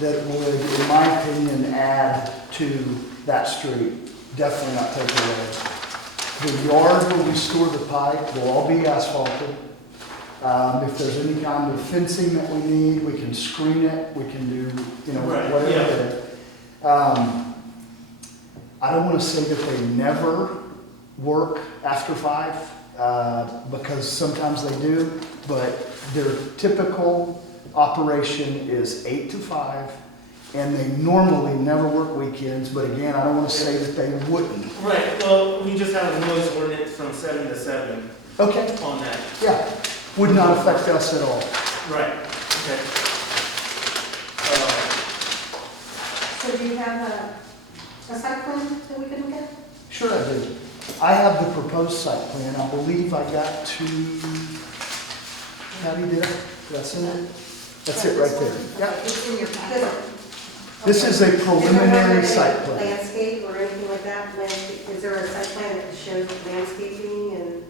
that would, in my opinion, add to that street, definitely not take away. The yard where we store the pipe will all be asphalted. If there's any kind of fencing that we need, we can screen it, we can do, Right, whatever yeah. it is. I don't want to say that they never work after 5, because sometimes they do, but their typical operation is 8 to 5, and they normally never work weekends, but again, I don't want to say that they wouldn't. Right, well, we just have a noise ordinance from 7 to 7 Okay, on that. yeah, would not affect us at all. Right, okay. So do you have a site plan that we can look at? Sure I do. I have the proposed site plan. I believe I got to, Patty, did I send it? That's it right there. Yep. It's in your packet. This is a preliminary site plan. Landscape or anything like that? Is there a site plan that shows landscaping and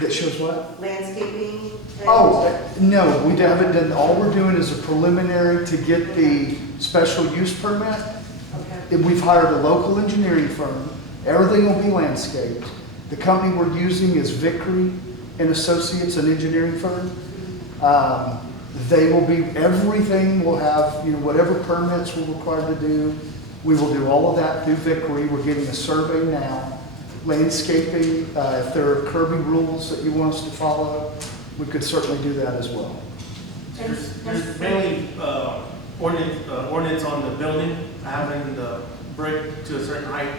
That shows what? landscaping? Oh, no, we haven't done, all we're doing is a preliminary to get the special use permit. Okay. And we've hired a local engineering firm. Everything will be landscaped. The company we're using is Vickery and Associates, an engineering firm. They will be, everything will have, whatever permits we're required to do. We will do all of that through Vickery. We're getting a survey now. Landscaping, if there are Kirby rules that you want us to follow, we could certainly do that as well. There's mainly ordinance on the building, having the brick to a certain height,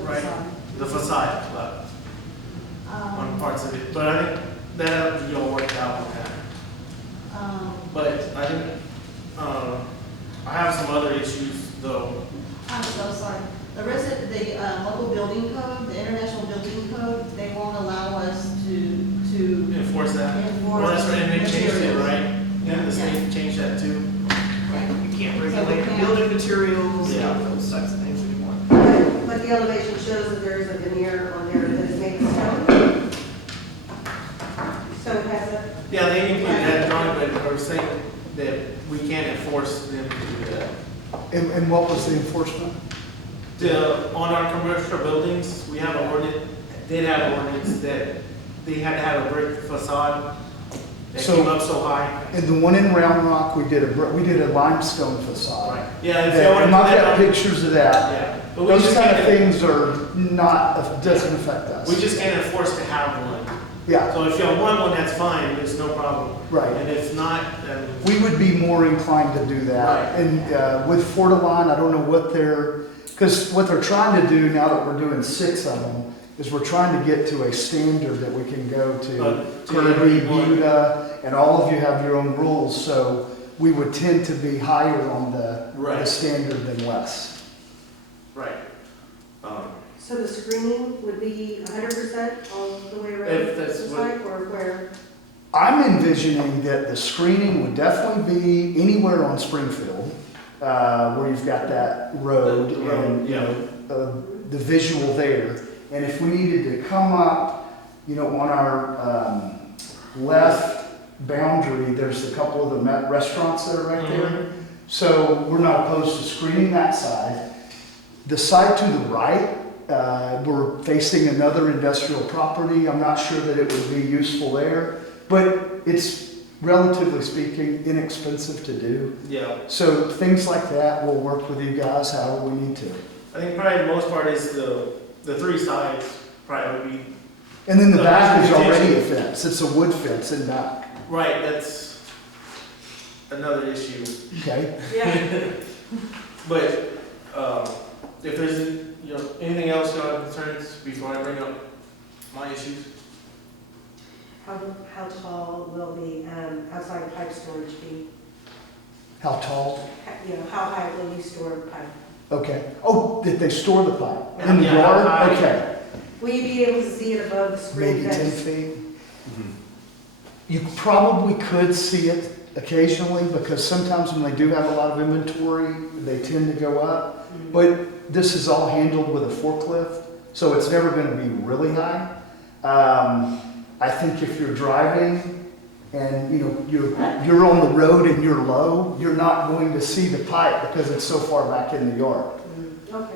right? The facade, on parts of it, but I think that you'll work out with that. But I think, I have some other issues though. I'm so sorry. The local building code, the international building code, they won't allow us to Enforce that. enforce. Well, that's right, and they changed it, materials. right? Yeah, the state changed that too. You can't So we regulate can't- building materials, Yeah. those types of things anymore. But the elevation shows that there is a veneer on there that is made of stone. So it has a, Yeah, they included that drawing, but are saying that we can't enforce them to do that. And what was the enforcement? On our commercial buildings, we have an ordinance, did have an ordinance that they had to have a brick facade that So- came up so high. In the one in Round Rock, we did a limestone facade. Right. Yeah, if That- they want to and do I've that, got pictures of that. yeah. But we Those just kind of can't, things are not, doesn't affect us. we just can't enforce to have one. Yeah, So if y'all want one, that's fine, there's no problem. right. And if not, then We would be more inclined to do that. Right. And with Fortiline, I don't know what because what they're trying to do now that we're doing 6 of them, is we're trying to get to a standard that we can go to. To Kirby, everyone. Buda, and all of you have your own rules, so we would tend to be higher on the Right. standard than less. right. so the screening would be 100% all the way around If the that's what- site or where? I'm envisioning that the screening would definitely be anywhere on Springfield, where you've got that road The road, and, yeah. the visual there. And if we needed to come up, on our left boundary, there's a couple of the restaurants that are right there. So we're not opposed to screening that side. The side to the right, we're facing another industrial property. I'm not sure that it would be useful there, but it's relatively speaking inexpensive to do. Yeah, So things like that, we'll work with you guys however we need to. I think probably the most part is the 3 sides probably would be, And then the So back is that's already a intention. fence. It's a wood fence in back. right, that's another issue. Okay? Yeah. But, if there's, anything else you have concerns before I bring up my issues? How tall will the outside pipe storage be? How tall? How high will you store pipe? Okay. Oh, did they store the pipe? Yeah, In the yeah, how yard? high? Okay. Will you be able to see it above the screen Maybe 10 fence? feet. You probably could see it occasionally because sometimes when they do have a lot of inventory, they tend to go up. But this is all handled with a forklift, so it's never going to be really high. I think if you're driving and you're on the road and you're low, you're not going to see the pipe because it's so far back in the yard. Okay.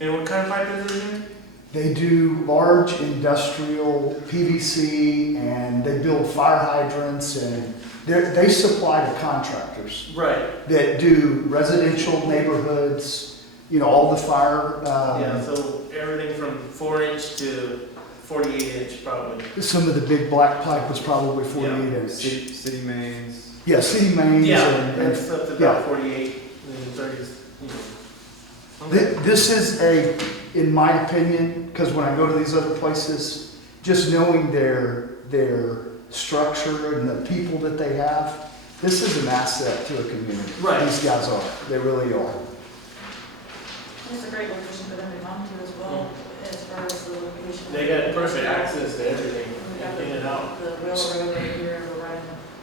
And what kind of pipe is it again? They do large industrial PVC, and they build fire hydrants, and they supply to contractors Right. that do residential neighborhoods, all the fire. Yeah, so everything from 4-inch to 48-inch probably. Some of the big black pipe was probably 48 inch. City mains. Yeah, city mains. Yeah, and that's up to about 48 and 30s. This is in my opinion, because when I go to these other places, just knowing their structure and the people that they have, this is an asset to a community. Right. These guys are. They really are. It's a great location for them to come to as well, as far as the location. They got perfect access to everything, We got in and out. the railroad over here, the right.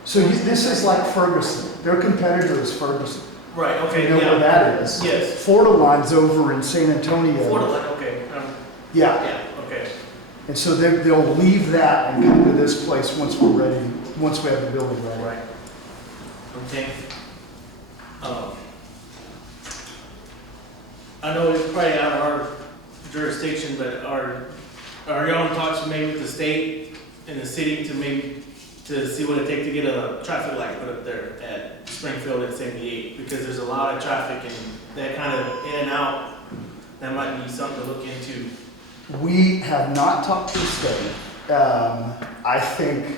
So this is like Ferguson. Their competitor is Ferguson. Right, okay, You know where yeah. that is? Yes. Florida Line's over in San Antonio. Florida line, okay. Yeah. Yeah, okay. And so they'll leave that and come to this place once we're ready, once we have the building ready. Right. Okay. I know it's probably out of our jurisdiction, but are y'all in talks maybe with the state and the city to see what it takes to get a traffic light put up there at Springfield and 78? Because there's a lot of traffic and that kind of in and out, that might be something to look into. We have not talked to the state. I think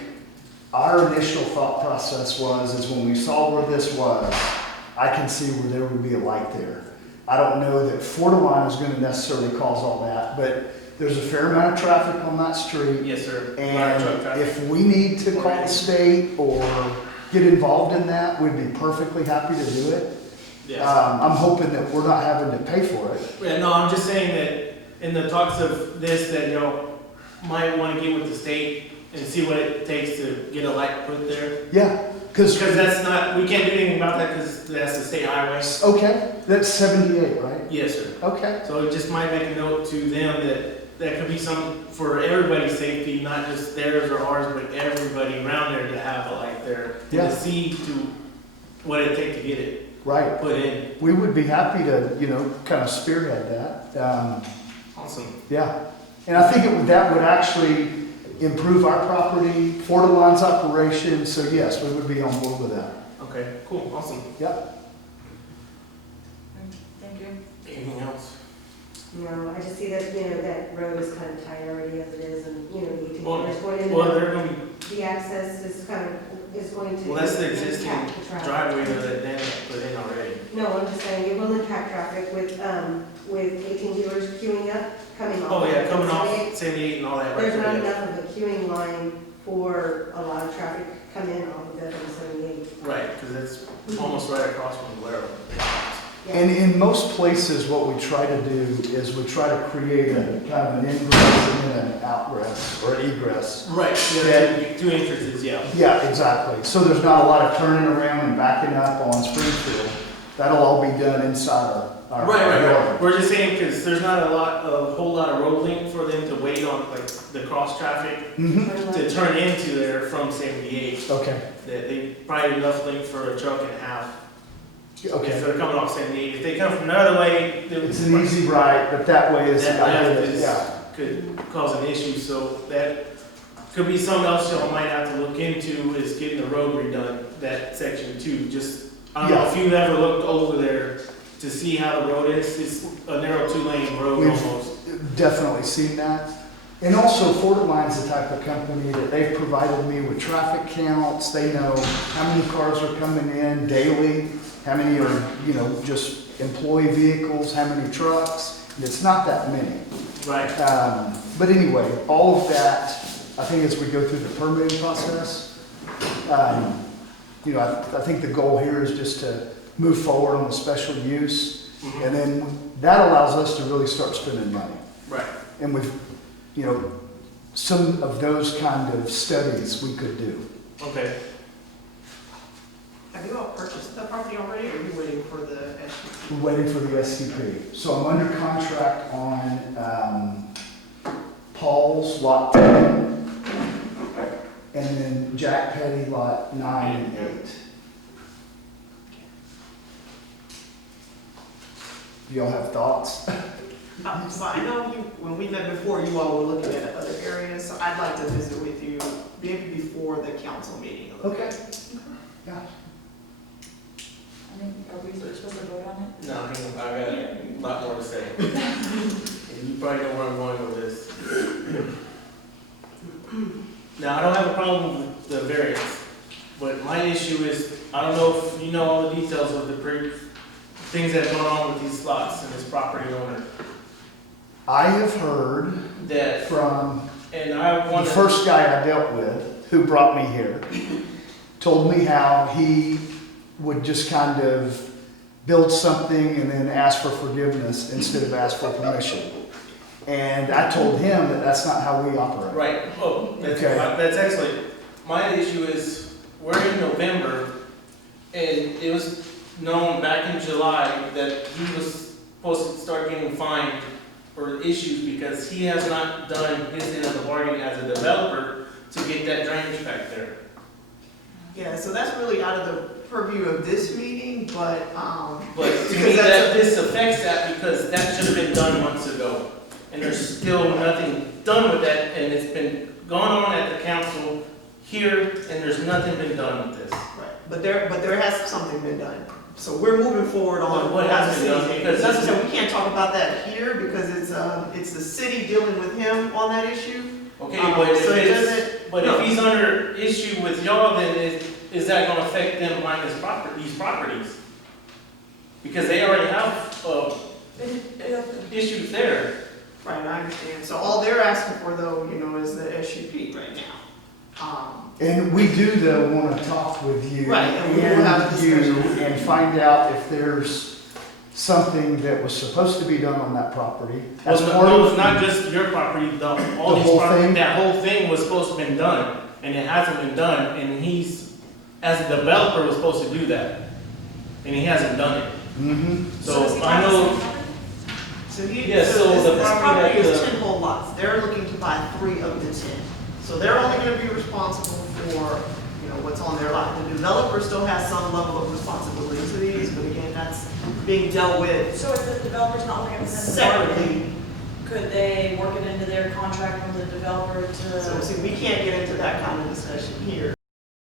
our initial thought process is when we saw where this was, I can see where there would be a light there. I don't know that Florida Line is going to necessarily cause all that, but there's a fair amount of traffic on that street. Yes, sir. A lot of truck And traffic. if we need to call the state or get involved in that, we'd be perfectly happy to do it. Yes. I'm hoping that we're not having to pay for it. Yeah, no, I'm just saying that in the talks of this, that y'all might want to get with the state and see what it takes to get a light put there. Yeah, because, Because that's not, we can't do anything about that because that's the state highway. okay, that's 78, right? Yes, sir. Okay. So it just might make a note to them that could be some, for everybody's safety, not just theirs or ours, but everybody around there to have a light there. Yeah. To see to what it takes to get it Right. put in. We would be happy to, kind of spearhead that. Awesome. Yeah. And I think that would actually improve our property, Florida Line's operation, so yes, we would be on board with that. Okay, cool, awesome. Yep. Thank you. Anything else? No, I just see that, that road is kind of tight already as it is, and, the 18 Well, wheelers going in. Well, and they're gonna be, out. The access is is going to. well, that's the existing impact the traffic. driveway that Dan put in already. No, I'm just saying, it will impact traffic with 18 wheelers queuing up, coming off. Oh, yeah, coming off 78. 78 and all that right There's not there. enough of a queuing line for a lot of traffic come in off of FM 78. Right, because it's almost right across from Valero. Yeah. And in most places, what we try to do is we try to create a kind of an ingress and then an outgress or an egress. Right, yeah, two entrances, yeah. Yeah, exactly. So there's not a lot of turning around and backing up on Springfield. That'll all be done inside our Right. yard. We're just saying, because there's not a whole lot of road length for them to wait on, like, the cross traffic Mm-hmm. to turn into there from 78. Okay, That they probably enough length for a truck and a half. If okay. they're coming off 78. If they come from another way, It's an easy ride, but that way is, that left is, yeah. could cause an issue, so that could be something else y'all might have to look into, is getting the road redone, that section too. Just, I don't know if you've ever looked over there to see how the road is. It's a narrow 2-lane road We've- almost. Definitely seen that. And also, Florida Line's the type of company that they've provided me with traffic counts. They know how many cars are coming in daily, how many are, just employee vehicles, how many trucks. And it's not that many. Right. But anyway, all of that, I think as we go through the permitting process, I think the goal here is just to move forward on the special use. Mhm. And then that allows us to really start spending money. Right. And with, some of those kind of studies we could do. Okay. Have you all purchased the property already, or are you waiting for the SUP? We're waiting for the SCP. So I'm under contract on Paul's lot 10. and then Jack Petty lot 9 and 8. Do y'all have thoughts? So I know you, when we met before, you all were looking at other areas, so I'd like to visit with you maybe before the council meeting. Okay. Yeah. I think, are we supposed to vote on it? No, hang on, I got a lot more to say. And you probably know where I'm going with this. Now, I don't have a problem with the variance, but my issue is, I don't know if you know all the details of the things that have gone on with these lots and this property owner. I have heard That, from and I the want to. first guy I dealt with, who brought me here, told me how he would just kind of build something and then ask for forgiveness instead of ask for permission. And I told him that that's not how we operate. Right, oh, Okay. that's excellent. My issue is, we're in November, and it was known back in July that he was supposed to start getting fined for issues because he has not done his end of the bargain as a developer to get that drainage back there. Yeah, so that's really out of the purview of this meeting, but, But to Because me, that's this affects that because that should have been done months ago. And there's still nothing done with that, and it's been gone on at the council here, and there's nothing been done with this. right, but there has something been done. So we're moving forward on. What has been done? Because That's what I said, we can't talk about that here because it's the city dealing with him on that issue. Okay, So but it if doesn't. but no. if he's under issue with y'all, then is that gonna affect them buying these properties? Because they already have, issues there. Right, I understand. So all they're asking for though, you know, is the SUP right now. And we do though want to talk with you Right, and we will have a and you discussion. and find out if there's something that was supposed to be done on that property. As Well, part no, of it's not just your property, all The these whole properties, thing? that whole thing was supposed to have been done, and it hasn't been done, and he's, as a developer, was supposed to do that, and he hasn't done it. Mhm. So I know, So he, Yeah, so this, the this property property that is the- 10 whole lots. They're looking to buy 3 of the 10. So they're only gonna be responsible for, you know, what's on their lot. The developer still has some level of responsibility to these, but again, that's being dealt with So if the developer's not looking at the separately. could they work it into their contract with the developer So to? see, we can't get into that kind of discussion here.